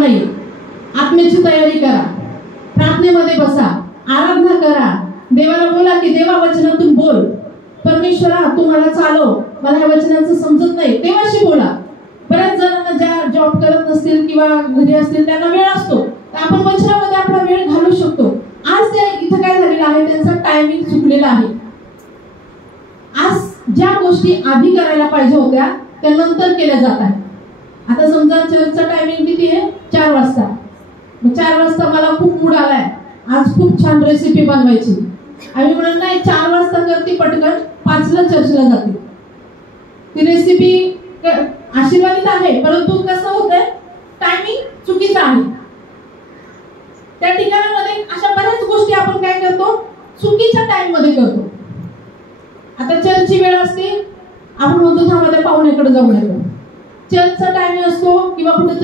नाही. आत्म्याची तयारी करा, प्रार्थनेमध्ये बसा, आराधना करा, देवाला बोला की देवा वचनातून बोल, परमेश्वरा तू मला चालव, मला या वचनाचं समजत नाही, देवाशी बोला. बऱ्याच जणांना ज्या जॉब करत नसतील किंवा घरी असतील त्यांना वेळ असतो, तर आपण वचनामध्ये आपला वेळ घालू शकतो. आज ते इथं काय झालेलं आहे, त्यांचा टायमिंग चुकलेला आहे. आज ज्या गोष्टी आधी करायला पाहिजे होत्या त्या नंतर केल्या जात आहेत. आता समजा चर्चचा टायमिंग किती आहे, 4 वाजता. मग 4 वाजता मला खूप मूड आलाय, आज खूप छान रेसिपी बनवायची. आम्ही म्हणून नाही 4 वाजता करते पटकन, 5ला चर्चला जाते. ती रेसिपी आशीर्वादित आहे, परंतु कसं होतंय, टायमिंग चुकीचा आहे. त्या ठिकाणामध्ये अशा बऱ्याच गोष्टी आपण काय करतो, चुकीच्या टाइम मध्ये करतो. आता चर्चची वेळ असते, आपण म्हणतो थांबा त्या पाहुण्याकडे जाऊन येतो. चर्चचा टाइम असतो किंवा कुठे